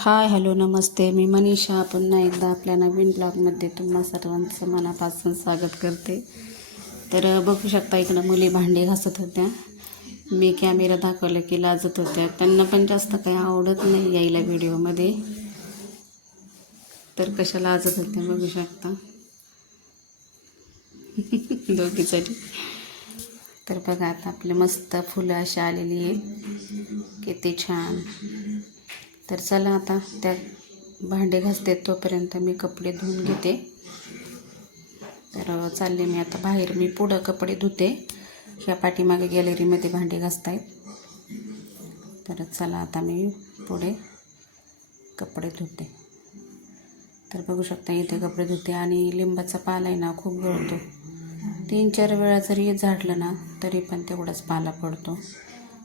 Hi hello नमस्ते. मी मनीषा. पुन्हा एकदा आपल्या नवीन ब्लॉगमध्ये तुम्हा सर्वांचं मनापासून स्वागत करते. तर बघू शकता इकडं मुली भांडी घासत होत्या. मी कॅमेरा दाखवला की लाजत होत्या. त्यांना पण जास्त काही आवडत नाही यायला व्हिडिओमध्ये. तर कशा लाजत होत्या बघू शकता. दोघीसाठी तर बघा आता आपले मस्त फुलं अशी आलेली आहेत. किती छान. तर चला आता त्या भांडे घासते तोपर्यंत मी कपडे धुवून घेते. तर चालले मी आता बाहेर. मी पुढं कपडे धुते. ह्या पाठीमागे गॅलरीमध्ये भांडे घासतायत. तर चला आता मी पुढे कपडे धुते. तर बघू शकता इथे कपडे धुते आणि लिंबाचा पाला आहे ना खूप गळतो. तीन चार वेळा जरी झाडलं ना तरी पण तेवढाच पाला पडतो.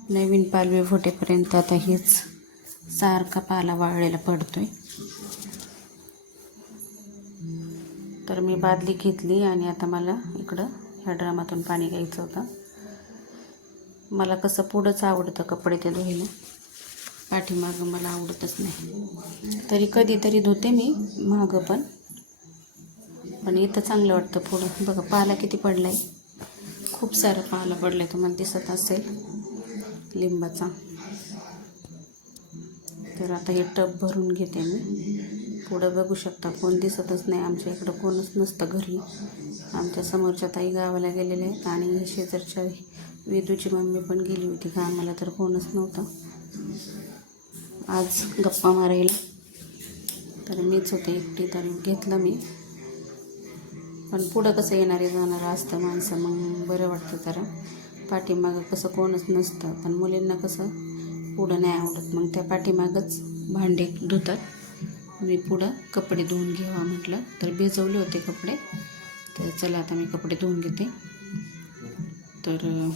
नवीन पालवे फुटेपर्यंत आता हेच सारखा पाला वाळलेला पडतोय. तर मी बादली घेतली आणि आता मला इकडं ह्या ड्रामातून पाणी घ्यायचं होतं. मला कसं पुढंच आवडतं कपडे ते धुयला पाठीमागं मला आवडतच नाही. तरी कधीतरी धुते मी मागं पण. पण इथं चांगलं वाटतं पुढं. बघा पाला किती पडला आहे खूप सारा पाला पडला आहे तुम्हाला दिसत असेल. लिंबाचा. तर आता हे टब भरून घेते मी. पुढं बघू शकता कोण दिसतच नाही. आमच्या इकडं कोणच नसतं घरी. आमच्या समोरच्या ताई गावाला गेलेल्या आहेत आणि शेजारच्या वेदूची मम्मी पण गेली होती. कामाला तर कोणच नव्हतं. आज गप्पा मारायला. तर मीच होते एकटी तर घेतलं मी. पण पुढं कसं येणारे जाणारं असतं माणसं मग बरं वाटतं जरा. पाठीमागं कसं कोणच नसतं. पण मुलींना कसं पुढं नाही आवडत. मग त्या पाठीमागच भांडे धुतात. मी पुढं कपडे धुवून घ्यावा म्हटलं. तर भिजवले होते कपडे. तर चला आता मी कपडे धुवून घेते. तर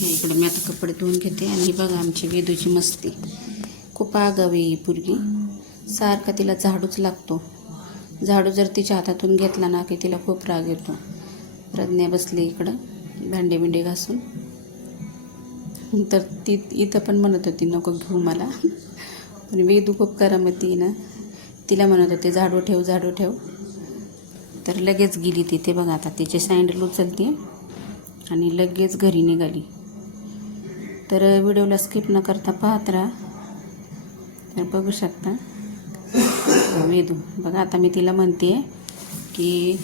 इकडं मी आता कपडे धुवून घेते. आणि बघा आमची वेदूची मस्ती. खूप आगावी ही पोरगी. सारखा तिला झाडूच लागतो. झाडू जर तिच्या हातातून घेतला ना की तिला खूप राग येतो. प्रज्ञा बसली इकडं. भांडे बिंडे घासून. तर ती इथं पण म्हणत होती नको घेऊ मला. पण वेदू खूप करामती ती ना तिला म्हणत होते झाडू ठेव झाडू ठेव. तर लगेच गेली तिथे बघा आता तिचे सँडल उचलते आणि लगेच घरी निघाली. तर व्हिडिओला स्किप न करता पाहत राहा. तर बघू शकता. वेदू बघा आता मी तिला म्हणते की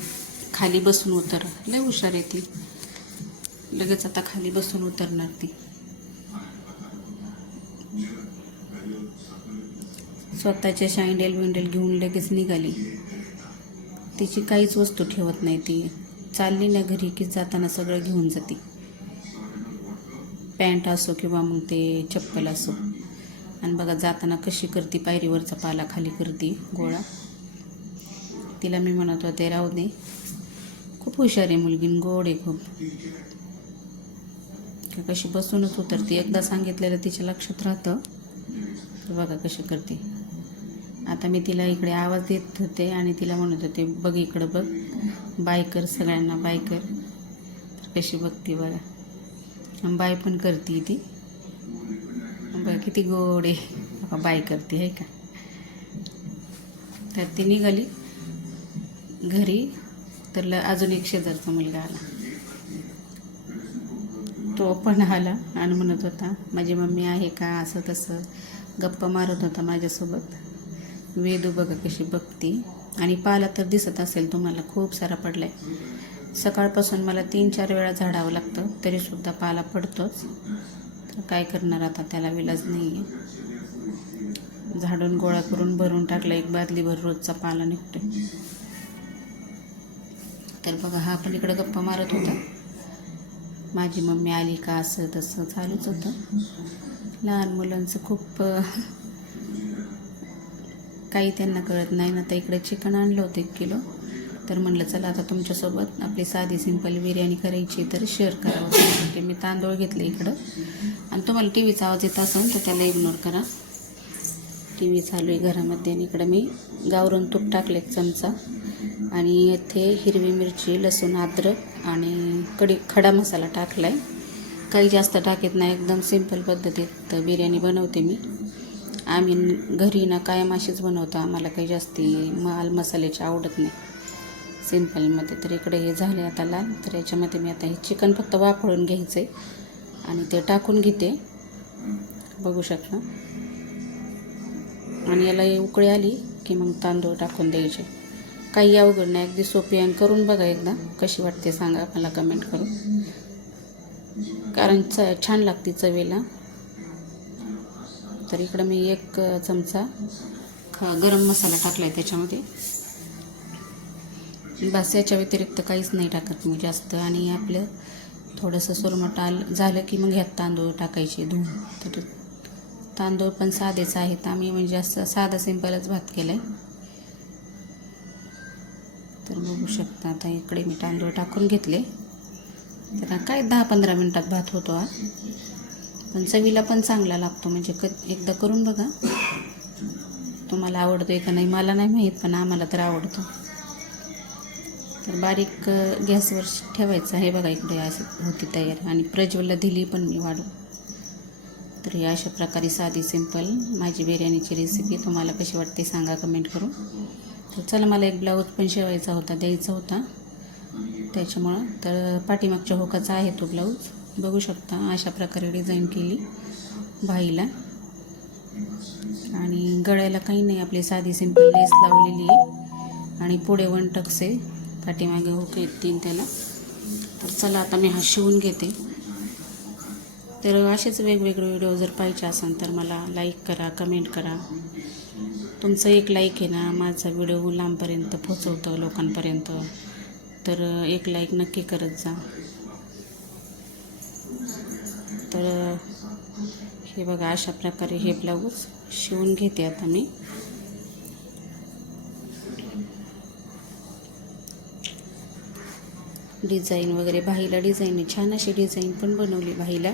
खाली बसून उतर. लय हुशार आहे ती. लगेच आता खाली बसून उतरणार ती. स्वतःचे शाईंडेल विंडेल घेऊन लगेच निघाली. तिची काहीच वस्तू ठेवत नाही ती. चालली ना घरी की जाताना सगळं घेऊन जाते. पॅन्ट असो किंवा मग ते चप्पल असो. आणि बघा जाताना कशी करते पायरीवरचा पाला खाली करते गोळा. तिला मी म्हणत होते राहू दे. खूप हुशार आहे मुलगी गोड आहे खूप. कशी बसूनच उतरते. एकदा सांगितलेलं तिच्या लक्षात राहतं. तर बघा कशी करते. आता मी तिला इकडे आवाज देत होते आणि तिला म्हणत होते बघ इकडं बघ बाय कर सगळ्यांना बाय कर. तर कशी बघते बघा. बाय पण करते ती. बघा किती गोड. आहे बाय करते आहे का? तर ती निघाली घरी. तर ल- अजून एक शेजारचा मुलगा आला. तो पण आला आणि म्हणत होता माझी मम्मी आहे का असं तसं गप्पा मारत होता माझ्यासोबत. वेदू बघा कशी बघती. आणि पाला तर दिसत असेल तुम्हाला खूप सारा पडला आहे सकाळपासून मला तीन चार वेळा झाडावं लागतं तरीसुद्धा पाला पडतोच. तर काय करणार आता त्याला विलाज नाही आहे झाडून गोळा करून भरून टाकला एक बादलीभर रोजचा पाला निघतो तर बघा हा आपण इकडं गप्पा मारत होता. माझी मम्मी आली का असं तसं चालूच होतं. लहान मुलांचं खूप काही त्यांना कळत नाही. ना तर इकडे चिकन आणलं होतं एक किलो. तर म्हणलं चला आता तुमच्यासोबत आपली साधी सिंपल बिर्याणी करायची तर शेअर करावं. त्यासाठी मी तांदूळ घेतले इकडं. आणि तुम्हाला टी व्हीचा आवाज येत असेल तर त्याला इग्नोर करा. टी व्ही चालू आहे घरामध्ये आणि इकडं मी गावरून तूप टाकले एक चमचा. आणि येथे हिरवी मिरची लसूण अद्रक आणि कडी खडा मसाला टाकला आहे काही जास्त टाकत नाही. एकदम सिंपल पद्धतीत बिर्याणी बनवते मी. आम्ही घरी ना कायम अशीच बनवतो. आम्हाला काही जास्ती माल मसाल्याची आवडत नाही. सिम्पलमध्ये तर इकडे हे झाले आता लाल. तर याच्यामध्ये मी आता हे चिकन फक्त वाफळून घ्यायचं आहे आणि ते टाकून घेते. बघू शकता. आणि याला उकळी आली की मग तांदूळ टाकून द्यायचे. काही अवघड नाही. अगदी सोपी आणि करून बघा एकदा. कशी वाटते सांगा मला कमेंट करून. कारण च छान लागते चवीला. तर इकडं मी एक चमचा ख गरम मसाला टाकला आहे त्याच्यामध्ये. बस याच्या व्यतिरिक्त काहीच नाही टाकत मी जास्त. आणि आपलं थोडंसं सुरमट आल झालं की मग ह्यात तांदूळ टाकायचे धुवून तर तांदूळ पण साधेच आहेत. आम्ही म्हणजे जास्त साधा सिंपलच भात केला आहे तर बघू शकता आता इकडे मी तांदूळ टाकून घेतले. तर काय दहा पंधरा मिनटात भात होतो हा. पण चवीला पण चांगला लागतो. म्हणजे क एकदा करून बघा. तुम्हाला आवडतो आहे का नाही? मला नाही माहीत पण आम्हाला तर आवडतो. तर बारीक गॅसवर ठेवायचं आहे बघा इकडे. अशी होती तयार. आणि प्रज्वलला दिली पण मी वाढू तर ही अशा प्रकारे साधी सिंपल माझी बिर्याणीची रेसिपी तुम्हाला कशी वाटते सांगा कमेंट करून. तर चला मला एक ब्लाऊज पण शिवायचा होता द्यायचा होता. त्याच्यामुळं तर पाठीमागच्या होकाचा आहे तो ब्लाऊज बघू शकता अशा प्रकारे डिझाईन केली भाईला. आणि गळ्याला काही नाही आपली साधी सिंपल लेस लावलेली आहे. आणि पुढे वन टक्स आहे. पाठीमागे होके येतील तीन त्याला. तर चला आता मी हा शिवून घेते. तर असेच वेगवेगळे व्हिडिओ जर पाहिजे असेल तर मला लाईक करा कमेंट करा. तुमचं एक लाईक आहे ना माझा व्हिडिओ लांबपर्यंत पोचवतं लोकांपर्यंत. तर एक लाईक नक्की करत जा. तर हे बघा अशा प्रकारे हे ब्लाऊज शिवून घेते आता मी. डिझाईन वगैरे बाईला डिझाईन छान अशी डिझाईन पण बनवली बाईला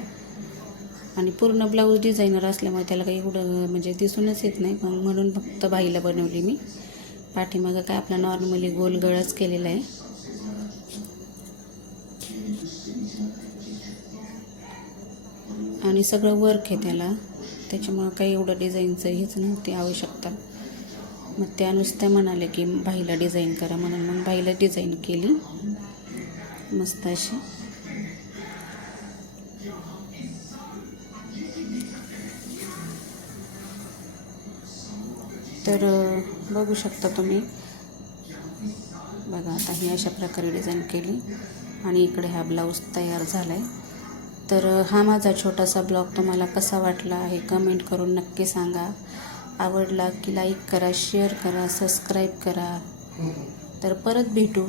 आणि पूर्ण ब्लाऊज डिझायनर असल्यामुळे त्याला काही एवढं म्हणजे दिसूनच येत नाही. म्हणून फक्त बाईला बनवली मी. पाठीमागं काय आपला नॉर्मली गोल गळाच केलेला आहे. आणि सगळं वर्क आहे त्याला. त्याच्यामुळं काही एवढं डिझाईनचं हेच नव्हती आवश्यकता. मग त्या नुसत्या म्हणाले की बाईला डिझाईन करा म्हणून मग बाईला डिझाईन केली. मस्त अशी. तर बघू शकता तुम्ही. बघा आता ही अशा प्रकारे डिझाईन केली. आणि इकडे हा ब्लाऊज तयार झाला आहे तर हा माझा छोटासा ब्लॉग तुम्हाला कसा वाटला आहे कमेंट करून नक्की सांगा. आवडला की लाईक करा शेअर करा सबस्क्राईब करा. तर परत भेटू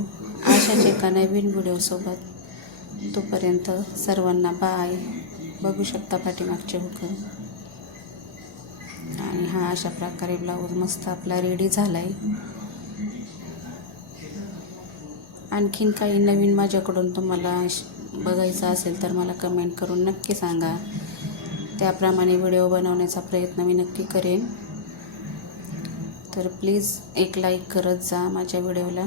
अशाच एका नवीन व्हिडिओसोबत तोपर्यंत सर्वांना बाय बघू शकता पाठीमागचे हुक आणि हा अशा प्रकारे ब्लाऊज मस्त आपला रेडी झाला आहे आणखीन काही नवीन माझ्याकडून तुम्हाला श- बघायचं असेल तर मला कमेंट करून नक्की सांगा. त्याप्रमाणे व्हिडिओ बनवण्याचा प्रयत्न मी नक्की करेन. तर प्लीज एक लाईक करत जा माझ्या व्हिडिओला